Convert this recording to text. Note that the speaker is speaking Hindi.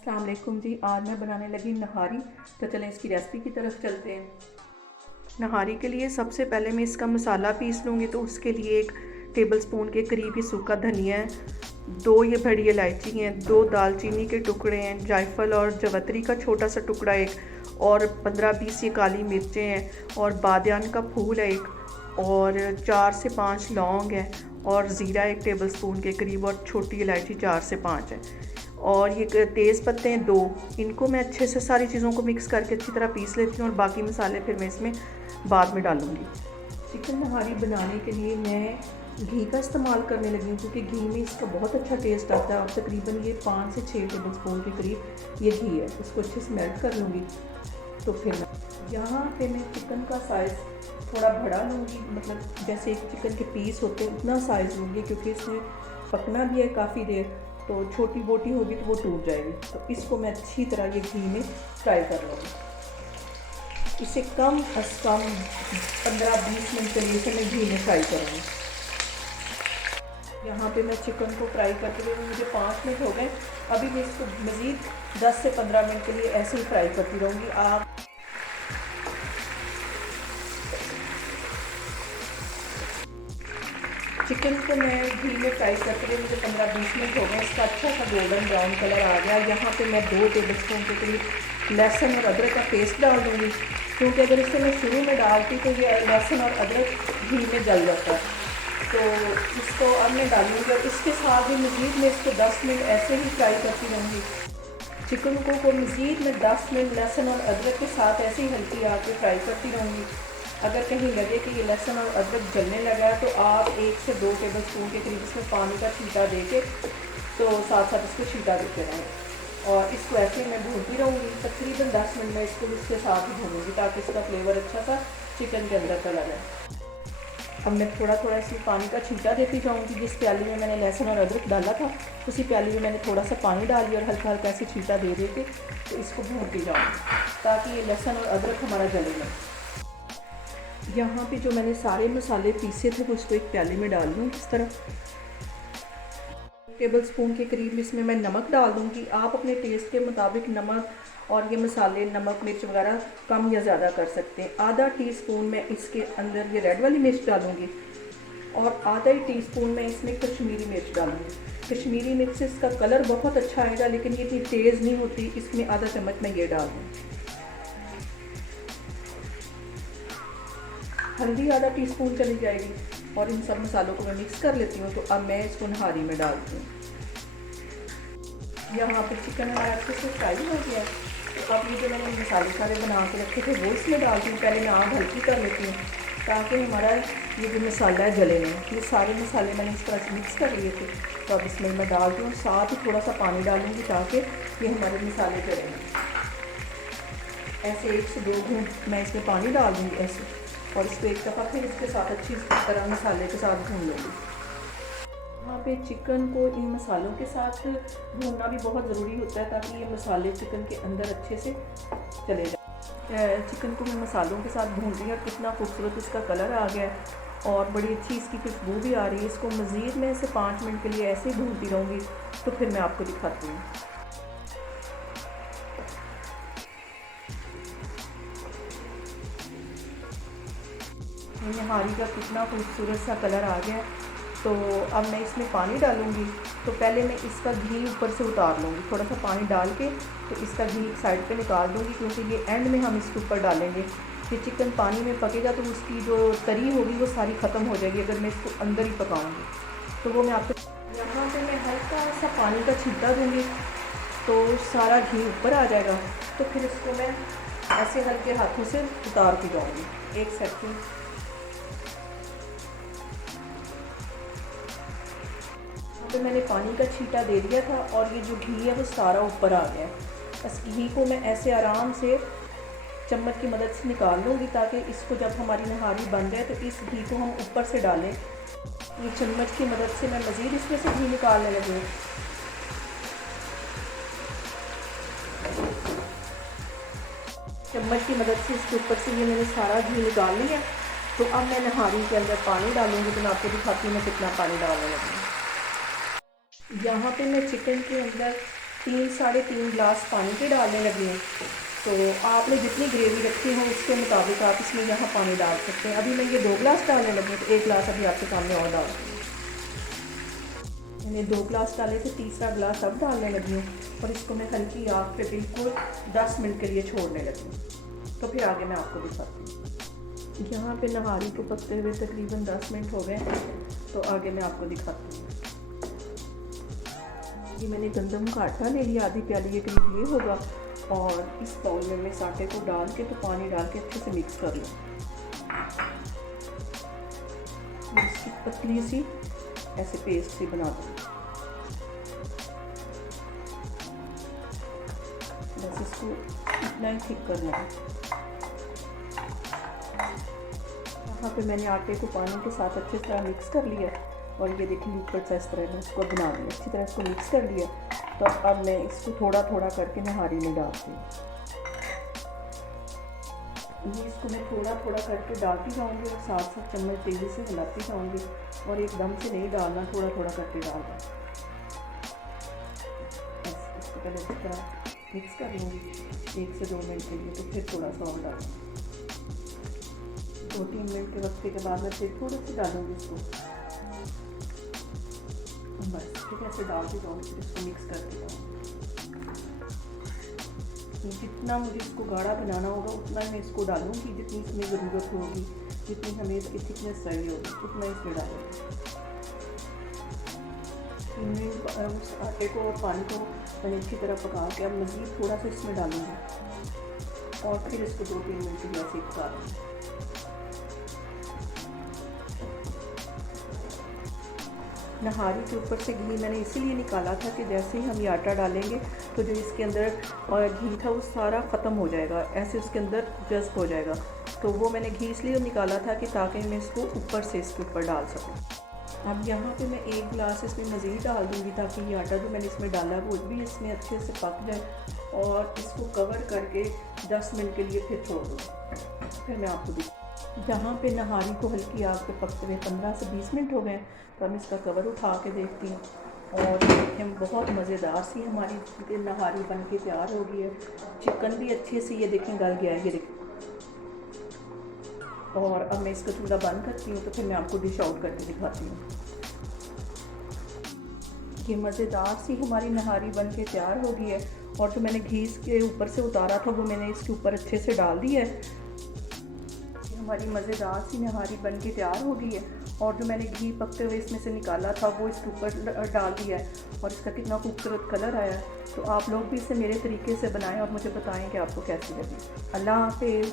अस्सलाम वालेकुम जी। आज मैं बनाने लगी नहारी। तो चलें इसकी रेसिपी की तरफ चलते हैं। नहारी के लिए सबसे पहले मैं इसका मसाला पीस लूँगी। तो उसके लिए 1 टेबलस्पून के करीब ही सूखा धनिया है, 2 ये बड़ी इलायची हैं, 2 दालचीनी के टुकड़े हैं, जायफल और जवतरी का छोटा सा टुकड़ा एक, और 15-20 ये काली मिर्चें हैं, और बादियान का फूल है एक, और 4 से 5 लौंग है, और ज़ीरा 1 टेबलस्पून के करीब, और छोटी इलायची 4 से 5 है, और ये तेज़ पत्ते हैं 2। इनको मैं अच्छे से सारी चीज़ों को मिक्स करके अच्छी तरह पीस लेती हूँ, और बाकी मसाले फिर मैं इसमें बाद में डालूँगी। चिकन नहारी बनाने के लिए मैं घी का इस्तेमाल करने लगी हूँ, क्योंकि घी में इसका बहुत अच्छा टेस्ट आता है। और तकरीबन ये 5 से 6 टेबलस्पून के करीब ये घी है। इसको अच्छे से मेल्ट कर लूँगी। तो फिर यहाँ पे मैं चिकन का साइज़ थोड़ा बड़ा लूँगी, मतलब जैसे चिकन के पीस होते हैं उतना साइज़ लूँगी, क्योंकि इसमें पकना भी है काफ़ी देर। तो छोटी बोटी होगी तो वो टूट जाएगी। तो इसको मैं अच्छी तरह ये घी में फ्राई कर लूँगी। इसे कम अज़ कम 15-20 मिनट के लिए मैं घी में फ्राई करूँगी। यहाँ पे मैं चिकन को फ्राई करते हुए मुझे 5 मिनट हो गए। अभी मैं इसको मज़ीद 10 से 15 मिनट के लिए ऐसे ही फ्राई करती रहूँगी। आप चिकन को मैं घी में फ्राई करते हुए मुझे 15-20 मिनट हो गए। इसका अच्छा सा गोल्डन ब्राउन कलर आ गया। यहाँ पे मैं 2 टेबलस्पून के करीब लहसुन और अदरक का पेस्ट डाल दूँगी, क्योंकि अगर इसे मैं शुरू में डालती तो ये लहसुन और अदरक घी में जल जाता है। तो इसको अब मैं डालूँगी, और इसके साथ भी मज़ीद मैं इसको 10 मिनट ऐसे ही फ्राई करती रहूँगी। चिकन को मज़ीद मैं 10 मिनट लहसुन और अदरक के साथ ऐसे ही हल्की आँच पे फ्राई करती रहूँगी। अगर कहीं लगे कि ये लहसुन और अदरक जलने लगा है तो आप 1 से 2 टेबलस्पून के करीब इसमें पानी का छींटा दे के तो साथ साथ इसको छींटा देते रहें, और इसको ऐसे ही मैं भूनती रहूँगी। तकरीबन 10 मिनट में इसको इसके साथ ही भूनूँगी, ताकि इसका फ्लेवर अच्छा सा चिकन के अंदर चला जाए। अब मैं थोड़ा थोड़ा इसमें पानी का छींटा देती जाऊँगी। जिस प्याली में मैंने लहसुन और अदरक डाला था उसी प्याली में मैंने थोड़ा सा पानी डाल दिया, और हल्का हल्का ऐसे छींटा दे के तो इसको भूनती जाऊँगी, ताकि ये लहसुन और अदरक हमारा जले नहीं। यहाँ पे जो मैंने सारे मसाले पीसे थे वो इसको एक प्याले में डाल दूँ। इस तरह टेबलस्पून के करीब इसमें मैं नमक डाल दूँगी। आप अपने टेस्ट के मुताबिक नमक और ये मसाले, नमक मिर्च वगैरह कम या ज़्यादा कर सकते हैं। आधा टीस्पून मैं इसके अंदर ये रेड वाली मिर्च डालूँगी, और आधा ही टीस्पून मैं इसमें कश्मीरी मिर्च डालूँगी। कश्मीरी मिर्च से इसका कलर बहुत अच्छा आएगा, लेकिन ये इतनी तेज़ नहीं होती। इसमें आधा चम्मच मैं ये डाल दूँ। हल्दी आधा टीस्पून चली जाएगी, और इन सब मसालों को मैं मिक्स कर लेती हूँ। तो अब मैं इसको नहारी में डालती हूँ। यहाँ पर चिकन हमारा अच्छे से फ्राई हो गया है। तो अब ये जो मैंने मसाले सारे बना के रखे थे वो इसमें डालती हूँ। पहले मैं आग हल्की कर लेती हूँ, ताकि हमारा ये जो मसाला है जले नहीं। ये सारे मसाले मैंने इस तरह से मिक्स कर लिए थे। तो अब इसमें मैं डालती हूँ, साथ ही थोड़ा सा पानी डालूँगी, ताकि ये हमारे मसाले जले नहीं। ऐसे 1 से 2 घूंट मैं इसमें पानी डाल दूँगी ऐसे, और इसको एक दफ़ा फिर इसके साथ अच्छी तरह मसाले के साथ भून लूँगी। यहाँ पे चिकन को इन मसालों के साथ भूनना भी बहुत ज़रूरी होता है, ताकि ये मसाले चिकन के अंदर अच्छे से चले जाए। चिकन को मैं मसालों के साथ भून रही हूँ, और कितना खूबसूरत इसका कलर आ गया है, और बड़ी अच्छी इसकी खुशबू भी आ रही है। इसको मज़ीद मैं इसे 5 मिनट के लिए ऐसे ही भूनती रहूँगी। तो फिर मैं आपको दिखाती हूँ। नहारी का कितना खूबसूरत सा कलर आ गया। तो अब मैं इसमें पानी डालूँगी। तो पहले मैं इसका घी ऊपर से उतार लूँगी, थोड़ा सा पानी डाल के तो इसका घी एक साइड पे निकाल दूँगी, क्योंकि ये एंड में हम इसके ऊपर डालेंगे। ये चिकन पानी में पकेगा तो उसकी जो तरी होगी वो सारी ख़त्म हो जाएगी, अगर मैं इसको अंदर ही पकाऊँगी। तो वो मैं आपको यहाँ पे मैं हल्का सा पानी का छींटा दूँगी, तो सारा घी ऊपर आ जाएगा। तो फिर इसको मैं ऐसे हल्के हाथों से उतारती जाऊँगी। 1 सेकंड। तो मैंने पानी का छींटा दे दिया था, और ये जो घी है वो सारा ऊपर आ गया है। बस घी को मैं ऐसे आराम से चम्मच की मदद से निकाल लूँगी, ताकि इसको जब हमारी नहारी बन जाए तो इस घी को हम ऊपर से डालें। ये चम्मच की मदद से मैं मज़ीद इसमें से घी निकालने लगी हूँ। चम्मच की मदद से इसके ऊपर से ये मैंने सारा घी निकाल लिया। तो अब मैं नहारी के अंदर पानी डालूँगी। तो मैं आपको दिखाती हूँ मैं कितना पानी डालने लगी हूँ। यहाँ पे मैं चिकन के अंदर 3-3.5 गिलास पानी के डालने लगी हूँ। तो आपने जितनी ग्रेवी रखी हो उसके मुताबिक आप इसमें यहाँ पानी डाल सकते हैं। अभी मैं ये 2 गिलास डालने लगी हूँ, तो 1 गिलास अभी आपके सामने और डाल दूँगी। मैंने 2 गिलास डाले थे, तीसरा गिलास अब डालने लगी हूँ और इसको मैं हल्की आग पे बिल्कुल 10 मिनट के लिए छोड़ने लगी हूँ। तो फिर आगे मैं आपको दिखाती हूँ। यहाँ पे नहारी को पकते हुए तकरीबन 10 मिनट हो गए, तो आगे मैं आपको दिखाती हूँ। ये मैंने गंदम का आटा ले लिया, आधी प्याली के करीब ये होगा, और इस बाउल में मैं इस आटे को डाल के तो पानी डाल के अच्छे से मिक्स कर लूँ। इसकी पतली सी ऐसे पेस्ट सी बना दूँ। बस इसको इतना ही थिक करना है। यहाँ पे मैंने आटे को पानी के साथ अच्छी तरह मिक्स कर लिया और ये देखिए ऊपर से इस तरह इसको बना लिया, अच्छी तरह इसको मिक्स कर लिया। तो अब मैं इसको थोड़ा थोड़ा करके नहारी में डालती हूँ। ये इसको मैं थोड़ा थोड़ा करके डालती जाऊँगी और साथ साथ चम्मच तेज़ी से हिलाती जाऊँगी, और एकदम से नहीं डालना, थोड़ा थोड़ा करके डालना। इसको पहले अच्छी तरह मिक्स कर लूँगी 1 से 2 मिनट के लिए, तो फिर थोड़ा सा और डालूँगी। 2-3 मिनट के वक्त के बाद मैं फिर थोड़ा सा डालूँगी इसको। बस फिर ऐसे डालती जाऊँगी, फिर इसको मिक्स करती जाऊँगी। जितना मुझे इसको गाढ़ा बनाना होगा उतना मैं इसको डालूँगी, जितनी इसमें ज़रूरत होगी, जितनी हमें इसकी थिकनेस चाहिए होगी उतना इसमें डालूँगी। उस आटे को और पानी को मैंने अच्छी तरह पका के अब मज़ीद थोड़ा सा इसमें डालूँगी और फिर इसको 2-3 मिनट के लिए ऐसे पका लूँगी। नहारी के ऊपर से घी मैंने इसीलिए निकाला था कि जैसे ही हम ये आटा डालेंगे तो जो इसके अंदर और घी था वो सारा ख़त्म हो जाएगा, ऐसे उसके अंदर जज़्ब हो जाएगा। तो वो मैंने घी इसलिए निकाला था कि ताकि मैं इसको ऊपर से इसके ऊपर डाल सकूँ। अब यहाँ पे मैं 1 गिलास इसमें मज़ीद डाल दूँगी ताकि ये आटा जो मैंने इसमें डाला वो भी इसमें अच्छे से पक जाए, और इसको कवर करके 10 मिनट के लिए फिर छोड़ दूँ। फिर मैं आपको दिखाऊँ। जहाँ पे नहारी को हल्की आग पे पकते हुए 15 से 20 मिनट हो गए, तो हम इसका कवर उठा के देखती हूँ, और देखें बहुत मज़ेदार सी हमारी नहारी बन के तैयार हो गई है। चिकन भी अच्छे से ये देखें गल गया है, ये देखें। और अब मैं इसका चूल्हा बंद करती हूँ, तो फिर मैं आपको डिश आउट करके दिखाती हूँ। ये मज़ेदार सी हमारी नहारी बन के तैयार हो गई है, और जो मैंने घी के ऊपर से उतारा था वो मैंने इसके ऊपर अच्छे से डाल दिया है। हमारी मज़ेदार सी नहारी बन के तैयार हो गई है, और जो मैंने घी पकते हुए इसमें से निकाला था वो इसके ऊपर डाल दिया है, और इसका कितना खूबसूरत कलर आया है। तो आप लोग भी इसे मेरे तरीके से बनाएं और मुझे बताएं कि आपको कैसी लगी। अल्लाह हाफ़िज़।